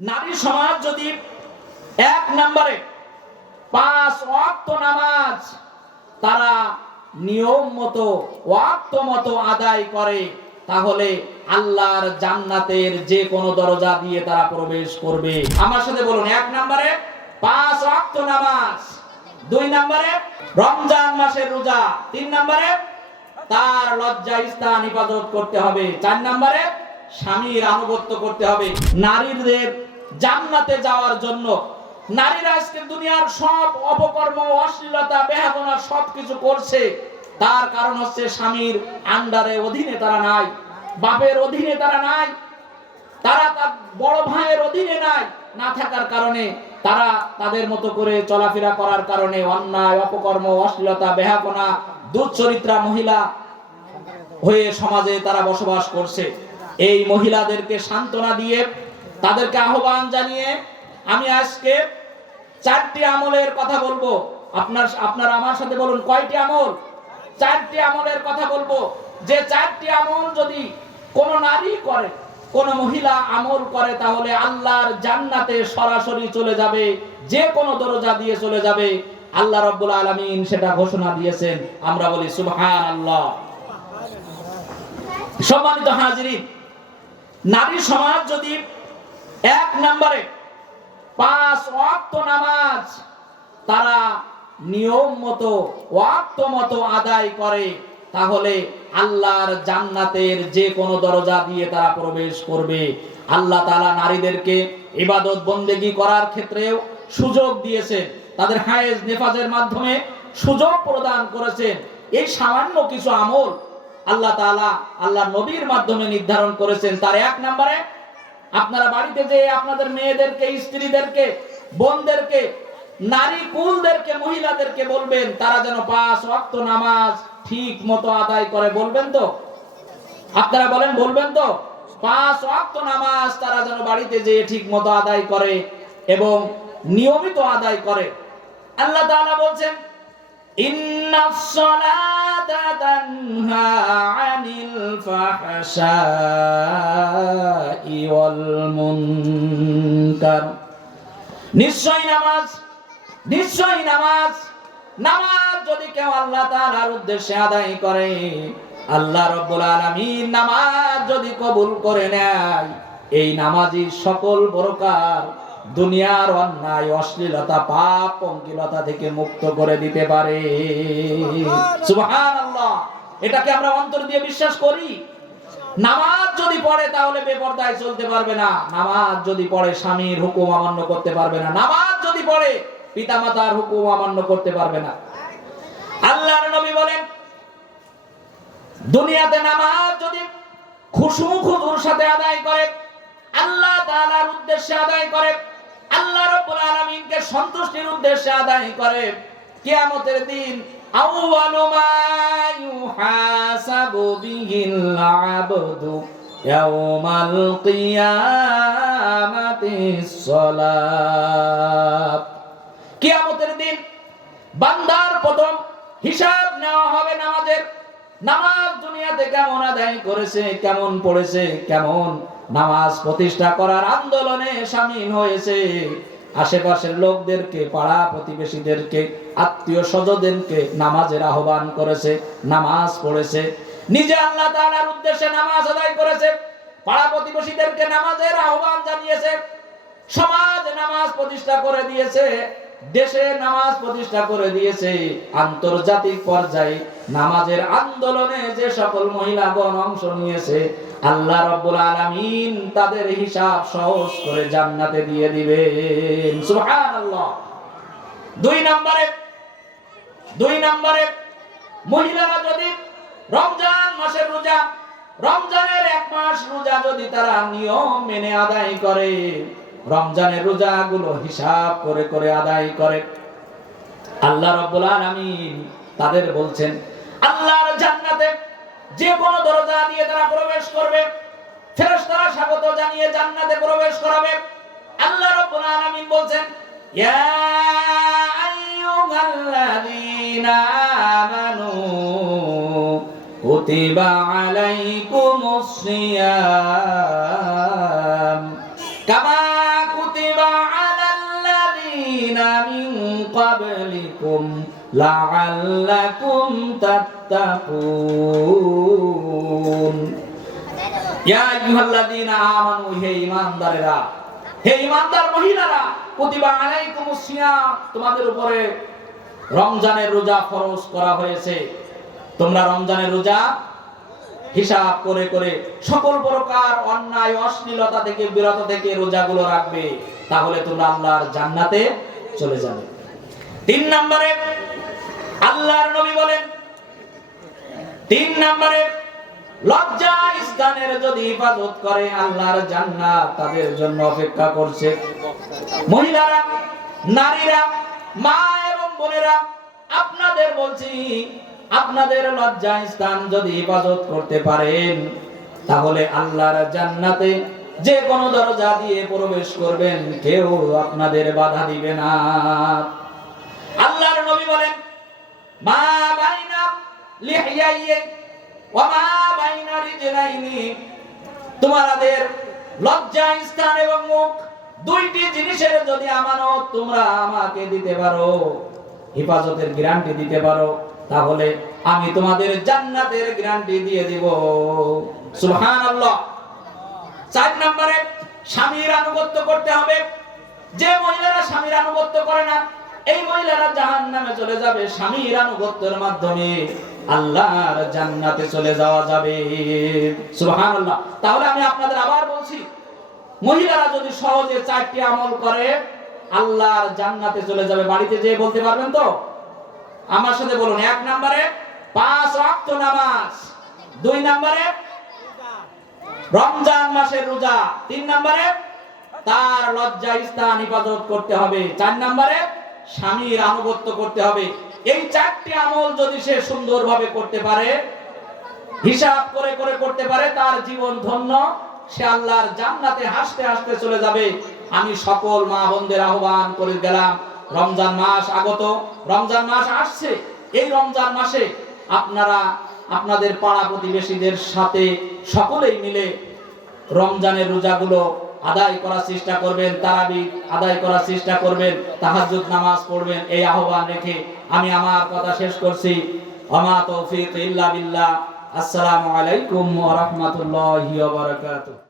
নারী সমাজ যদি এক নম্বরে পাঁচ ওয়াক্ত নামাজ তারা নিয়ম মতো, ওয়াক্ত মতো আদায় করে, তাহলে আল্লাহর জান্নাতের যে কোনো দরজা দিয়ে তারা প্রবেশ করবে। আমার সাথে বলুন, এক নম্বরে পাঁচ ওয়াক্ত নামাজ, দুই নম্বরে রমজান মাসের রোজা, তিন নম্বরে তার লজ্জা স্থান ইবাদত করতে হবে, চার নম্বরে স্বামীর আনুগত্য করতে হবে। নারীদের জান্নাতে যাওয়ার জন্য। নারীরা আজকে দুনিয়ার সব অপকর্ম, অশ্লীলতা বেহাদনা সব কিছু করছে। তার কারণ হচ্ছে স্বামীর আন্ডারে অধীনে তারা নাই, বাপের অধীনে তারা নাই, তারা তার বড় ভাইয়ের অধীনে নাই। না থাকার কারণে তারা তাদের মতো করে চলাফেরা করার কারণে অন্যায়, অপকর্ম, অশ্লীলতা বেহাপনা দুচ্চরিত্রা মহিলা হয়ে সমাজে তারা বসবাস করছে। এই মহিলাদেরকে সান্ত্বনা দিয়ে তাদেরকে আহ্বান জানিয়ে আমি আজকে চারটি আমলের কথা বলব। আপনার আপনার আমার সাথে বলুন, কয়টি আমল? চারটি আমলের কথা বলব। যে চারটি আমল যদি কোন নারী করে, কোন মহিলা আমল করে, তাহলে আল্লাহর জান্নাতে সরাসরি চলে যাবে, যে কোনো দরজা দিয়ে চলে যাবে। আল্লাহ রব্বুল আলামিন সেটা ঘোষণা দিয়েছেন। আমরা বলি সুবহান আল্লাহ সম্মানিত হাজিরিন, নারী সমাজ যদি এক নম্বরে, পাঁচ ওয়াক্ত নামাজ তারা নিয়ম মতো, ওয়াক্ত মতো আদায় করে, তাহলে আল্লাহর জান্নাতের যে কোনো দরজা দিয়ে তারা প্রবেশ করবে। আল্লাহ তাআলা নারীদেরকে ইবাদত বন্দেগী করার ক্ষেত্রেও সুযোগ দিয়েছেন। তাদের হায়েজ নেফাজের মাধ্যমে সুযোগ প্রদান করেছেন। এই সামান্য কিছু আমল আল্লাহ তাআলা আল্লাহ নবীর মাধ্যমে নির্ধারণ করেছেন। তার এক নম্বরে আপনারা বাড়িতে যে আপনাদের মেয়েদেরকে, স্ত্রীদেরকে, বোনদেরকে, নারী কুলদেরকে, মহিলাদেরকে বলবেন, তারা যেন পাঁচ ওয়াক্ত নামাজ ঠিক মতো আদায় করে। বলবেন তো? আপনারা বলেন, বলবেন তো? পাঁচ ওয়াক্ত নামাজ তারা যেন বাড়িতে যে ঠিক মতো আদায় করে এবং নিয়মিত আদায় করে। আল্লাহ তাআলা বলছেন, ইন্নাস সালাতা তানহা আনিল ওয়াল মুনকার। নিশ্চয় নামাজ নিশ্চয় নামাজ। নামাজ যদি কেউ আল্লাহ তাআলার উদ্দেশ্যে আদায় করে, আল্লাহ রাব্বুল আলামিন নামাজ যদি কবুল করে নেয়, এই নামাজি সকল প্রকার দুনিয়ার অন্যায়, অশ্লীলতা, পাপ পঙ্কিলতা থেকে মুক্ত করে দিতে পারে। সুবহানাল্লাহ। এটাকে আমরা অন্তর দিয়ে বিশ্বাস করি। নামাজ যদি পড়ে, তাহলে বেপরদায় চলতে পারবে না। নামাজ যদি পড়ে, স্বামীর হুকুম অমান্য করতে পারবে না। নামাজ যদি পড়ে, পিতামাতার হুকুম অমান্য করতে পারবে না। আল্লাহর নবী বলেন, দুনিয়াতে নামাজ যদি খুশু খুজুর সাথে আদায় করে, আল্লাহ তাআলার উদ্দেশ্যে আদায় করে, আল্লাহ রাব্বুল আলামিনকে সন্তুষ্টির উদ্দেশ্যে আদায় করে, কিয়ামতের দিন আউয়ালু বিহিল আবদু ইয়াউমাল কিয়ামাতিস সালাত। কিয়ামতের দিন বান্দার প্রথম হিসাব নেওয়া হবে নামাজের। নামাজ দুনিয়াতে কেমন আদায় করেছে, কেমন পড়েছে, কেমন নামাজ প্রতিষ্ঠা করার আন্দোলনে সামিল হয়েছে। আশেপাশের লোকদেরকে, পাড়া প্রতিবেশীদেরকে, আত্মীয় স্বজনদেরকে নামাজের আহ্বান করেছে, নামাজ পড়েছে। নিজে আল্লাহ তাআলার উদ্দেশ্যে নামাজ আদায় করেছে, পাড়া প্রতিবেশীদেরকে নামাজের আহ্বান জানিয়েছে, সমাজ নামাজ প্রতিষ্ঠা করে দিয়েছে, দেশে নামাজ প্রতিষ্ঠা করে দিয়েছে, আন্তর্জাতিক পর্যায়ে নামাজের আন্দোলনে যে সকল মহিলাগণ অংশ নিয়েছে, আল্লাহ রাব্বুল আলামিন তাদের হিসাব সহজ করে জান্নাতে দিয়ে দিবেন। সুবহানাল্লাহ। দুই নম্বরে দুই নম্বরে মহিলারা যদি রমজান মাসের রোজা, রমজানের এক মাস রোজা যদি তারা নিয়ম মেনে আদায় করে, রমজানের রোজাগুলো হিসাব করে করে আদায় করে। আল্লাহ রাব্বুল আলামিন তাদের বলছেন, আল্লাহর জান্নাতে যে কোনো দরজা দিয়ে তারা প্রবেশ করবে, ফেরেশতারা স্বাগত জানিয়ে জান্নাতে প্রবেশ করাবে। আল্লাহ রাব্বুল আলামিন বলছেন, ইয়া আইয়ুহাল্লাযীনা আমানু كتب عليكم الصيام كما كتب على الذين من قبلكم لعلكم تتقون يا أيها الذين آمنوا هي إيمان دارا হে ইমানদার মহিলারা প্রতিভা আলাইকুম সিয়াম তোমাদের উপরে রমজানের রোজা ফরজ করা হয়েছে তোমরা রমজানের রোজা হিসাব করে করে সকল প্রকার অন্যায়, অশ্লীলতা থেকে, বিরত থেকে রোজাগুলো রাখবে, তাহলে তোমরা আল্লাহর জান্নাতে চলে যাবে। তিন নম্বরে আল্লাহর নবী বলেন, তিন নম্বরে লজ্জা স্থানের যদি ইবাদত করে আল্লাহর জান্নাত তাদের জন্য অপেক্ষা করছে। মহিলারা, নারীরা, মা এবং বোনেরা, আপনাদের বলছি আপনাদের লজ্জা স্থান যদি হেফাজত করতে পারেন, তাহলে আল্লাহর জান্নাতে যে কোনো দরজা দিয়ে প্রবেশ করবেন, কেউ আপনাদের বাধা দিবে না। আল্লাহর নবী বলেন, মা বাইনা লিহিয়াইয়ে ওয়া মা বাইনা রিজলাইনি তোমাদের লজ্জা স্থান এবং মুখ দুইটি জিনিসের যদি আমানত তোমরা আমাকে দিতে পারো, হেফাজতের গ্যারান্টি দিতে পারো তাহলে আমি তোমাদের জান্নাতের গ্যারান্টি দিয়ে দিব। সুবহানাল্লাহ। চার নম্বরে, স্বামীর আনুগত্য করতে হবে। যে মহিলারা স্বামীর আনুগত্য করে না, এই মহিলারা জাহান নামে চলে যাবে স্বামীর আনুগত্যের মাধ্যমে। আল্লাহর জান্নাতে চলে যাওয়া যাবে। সুবহানাল্লাহ। তাহলে আমি আপনাদের আবার বলছি, মহিলারা যদি সহজে চারটি আমল করে, আল্লাহর জান্নাতে চলে যাবে, বাড়িতে যেয়ে বলতে পারবেন তো? আমার সাথে বলুন, এক নম্বরে পাঁচ ওয়াক্ত নামাজ, দুই নম্বরে রমজান মাসের রোজা, তিন নম্বরে তার লজ্জা স্থান ইবাদত করতে হবে, চার নম্বরে স্বামীর আনুগত্য করতে হবে। এই চারটি আমল যদি সে সুন্দরভাবে করতে পারে, হিসাব করে করে করতে পারে, তার জীবন ধন্য, সে আল্লাহর জান্নাতে হাসতে হাসতে চলে যাবে। আমি সকল মা বোনদের আহ্বান করে গেলাম। রমজান মাস আগত, রমজান মাস আসছে। এই রমজান মাসে আপনারা, আপনাদের পাড়া প্রতিবেশীদের সাথে সকলেই মিলে রমজানের রোজাগুলো আদায় করার চেষ্টা করবেন, তারাবি আদায় করার চেষ্টা করবেন, তাহাজ্জুদ নামাজ পড়বেন, এই আহ্বান রেখে আমি আমার কথা শেষ করছি। ওমা তৌফিক ইল্লা বিল্লাহ। আসসালামু আলাইকুম ওয়া রাহমাতুল্লাহি ওয়া বারাকাতুহু।